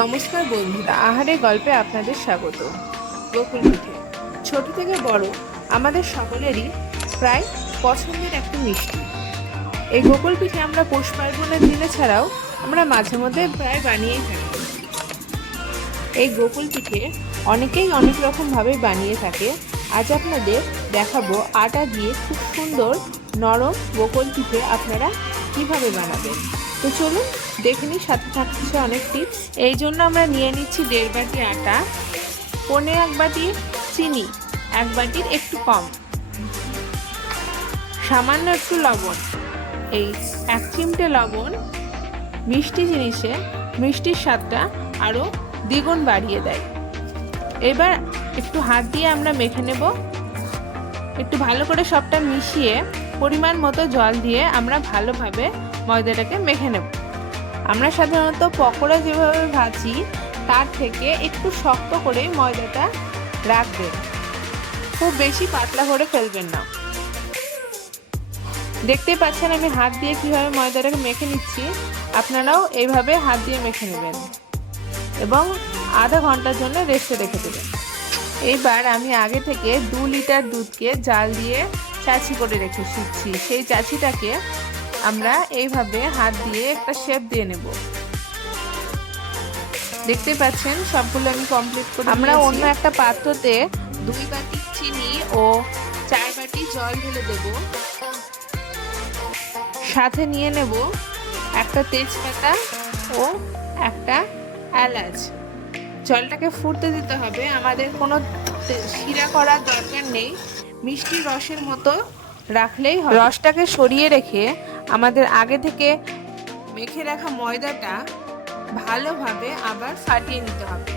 নমস্কার বন্ধুরা, আহারে গল্পে আপনাদের স্বাগত। গোকুল পিঠে ছোট থেকে বড় আমাদের সকলেরই প্রায় পছন্দের একটা মিষ্টি। এই গোকুল পিঠে আমরা পৌষ পার্বণের দিনে ছাড়াও আমরা মাঝে মধ্যে প্রায় বানিয়েই থাকি। এই গোকুল পিঠে অনেকেই অনেক রকম ভাবে বানিয়ে থাকে। আজ আপনাদের দেখাবো আটা দিয়ে খুব সুন্দর নরম গোকুল পিঠে আপনারা কিভাবে বানাবেন। তো চলুন দেখে নিই, সাথে থাকছে অনেক টিপস। এই জন্য আমরা নিয়ে নিচ্ছি 1.5 বাটি আটা, 1.25 বাটি চিনি, 1 বাটির একটু কম, সামান্য একটু লবণ। এই 1 চিমটে লবণ মিষ্টি জিনিসে মিষ্টির স্বাদটা আরও দ্বিগুণ বাড়িয়ে দেয়। এবার একটু হাত দিয়ে আমরা মেখে নেব। একটু ভালো করে সবটা মিশিয়ে পরিমাণ মতো জল দিয়ে আমরা ভালোভাবে ময়দাটাকে মেখে নেব। আমরা সাধারণত পকোড়া যেভাবে ভাজি তার থেকে একটু শক্ত করে ময়দাটা রাখবেন, খুব বেশি পাতলা করে ফেলবেন না। দেখতেই পাচ্ছেন আমি হাত দিয়ে কিভাবে ময়দাটাকে মেখে নিচ্ছি, আপনারাও এইভাবে হাত দিয়ে মেখে নেবেন এবং আধা ঘন্টার জন্য রেস্টে রেখে দেবেন। এইবার আমি আগে থেকে 2 লিটার দুধকে জাল দিয়ে চাচি করে রেখেছি। সেই চাচিটাকে আমরা এইভাবে হাত দিয়ে একটা শেপ দিয়ে নেব। দেখতে পাচ্ছেন সবগুলো আমি কমপ্লিট করে আমরা অন্য একটা পাত্রতে 2 বাটি চিনি ও 4 বাটি জল ঢেলে দেব। সাথে নিয়ে নেব একটা তেজপাতা ও একটা এলাচ। জলটাকে ফুটতে দিতে হবে, আমাদের কোনো শিরা করার দরকার নেই, মিষ্টি রসের মতো রাখলেই হবে। রসটাকে সরিয়ে রেখে আমাদের আগে থেকে মেখে রাখা ময়দাটা ভালোভাবে আবার ফাটিয়ে নিতে হবে।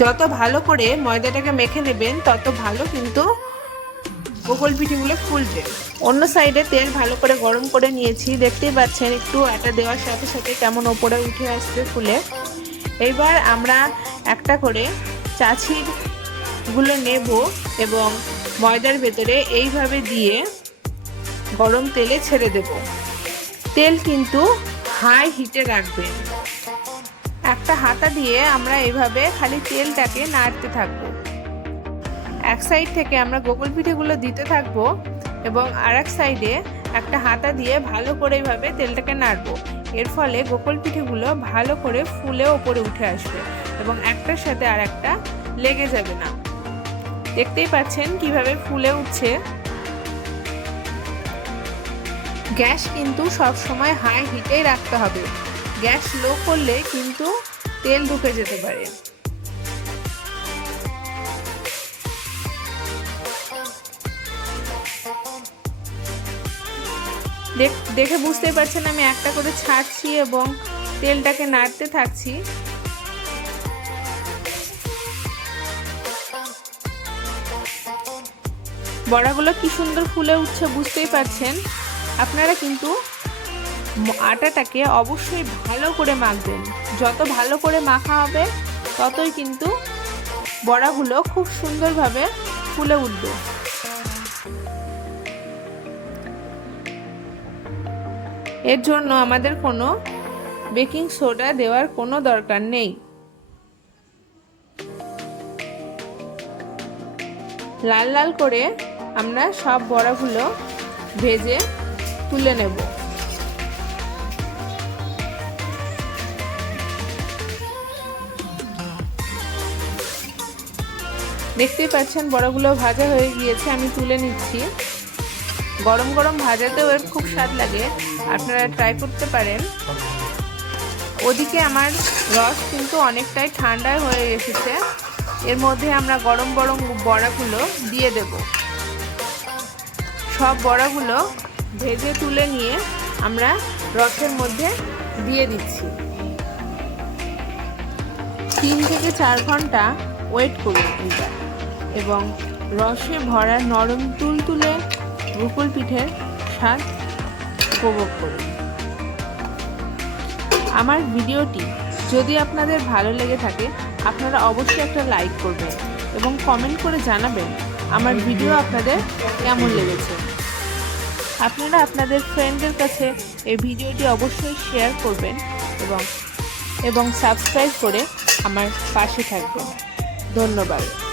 যত ভালো করে ময়দাটাকে মেখে নেবেন তত ভালো কিন্তু গোকুল পিঠেগুলো ফুলবে। অন্য সাইডে তেল ভালো করে গরম করে নিয়েছি, দেখতেই পাচ্ছেন একটু আটা দেওয়ার সাথে সাথে কেমন ওপরে উঠে আসছে ফুলে। এইবার আমরা একটা করে চাচির গুলো নেব এবং ময়দার ভেতরে এইভাবে দিয়ে গরম তেলে ছেড়ে দেব। তেল কিন্তু হাই হিটে রাখবেন। একটা হাতা দিয়ে আমরা এইভাবে খালি তেলটাকে নাড়তে থাকবো। এক সাইড থেকে আমরা গোকুল পিঠেগুলো দিতে থাকবো এবং আর এক সাইডে একটা হাতা দিয়ে ভালো করে এইভাবে তেলটাকে নাড়বো। এর ফলে গোকুল পিঠেগুলো ভালো করে ফুলে ওপরে উঠে আসবে এবং একটার সাথে আর একটা লেগে যাবে না। দেখতেই পাচ্ছেন কিভাবে ফুলে উঠছে। গ্যাস কিন্তু সব সময় হাই হিটেই রাখতে হবে, গ্যাস লো করলে কিন্তু তেল ঢুকে যেতে পারে। দেখে বুঝতেই পারছেন আমি একটা করে ছাড়ছি এবং তেলটাকে নাড়তে থাকছি। বড়াগুলো কি সুন্দর ফুলে উঠছে বুঝতেই পারছেন। আপনারা কিন্তু আটাটাকে অবশ্যই ভালো করে মাখবেন, যত ভালো করে মাখা হবে ততই কিন্তু বড়াগুলো খুব সুন্দরভাবে ফুলে উঠবে। এর জন্য আমাদের কোনো বেকিং সোডা দেওয়ার কোনো দরকার নেই। লাল লাল করে আমরা সব বড়াগুলো ভেজে তুলে নেব। দেখতেই পাচ্ছেন বড়াগুলো ভাজা হয়ে গিয়েছে, আমি তুলে নিচ্ছি। গরম গরম ভাজাতেও এর খুব স্বাদ লাগে, আপনারা ট্রাই করতে পারেন। ওদিকে আমার রস কিন্তু অনেকটাই ঠান্ডা হয়ে এসেছে, এর মধ্যে আমরা গরম গরম বড়াগুলো দিয়ে দেব। সব বড়াগুলো ভেজে তুলে নিয়ে আমরা রসের মধ্যে দিয়ে দিচ্ছি। 3 থেকে 4 ঘন্টা ওয়েট করুন এইবার এবং রসে ভরা নরম তুলতুলে গোকুল পিঠের স্বাদ উপভোগ করুন। আমার ভিডিওটি যদি আপনাদের ভালো লেগে থাকে আপনারা অবশ্যই একটা লাইক করবেন এবং কমেন্ট করে জানাবেন আমার ভিডিও আপনাদের কেমন লেগেছে। আপনারা আপনাদের ফ্রেন্ডদের কাছে এই ভিডিওটি অবশ্যই শেয়ার করবেন এবং এবং সাবস্ক্রাইব করে আমার পাশে থাকবেন। ধন্যবাদ।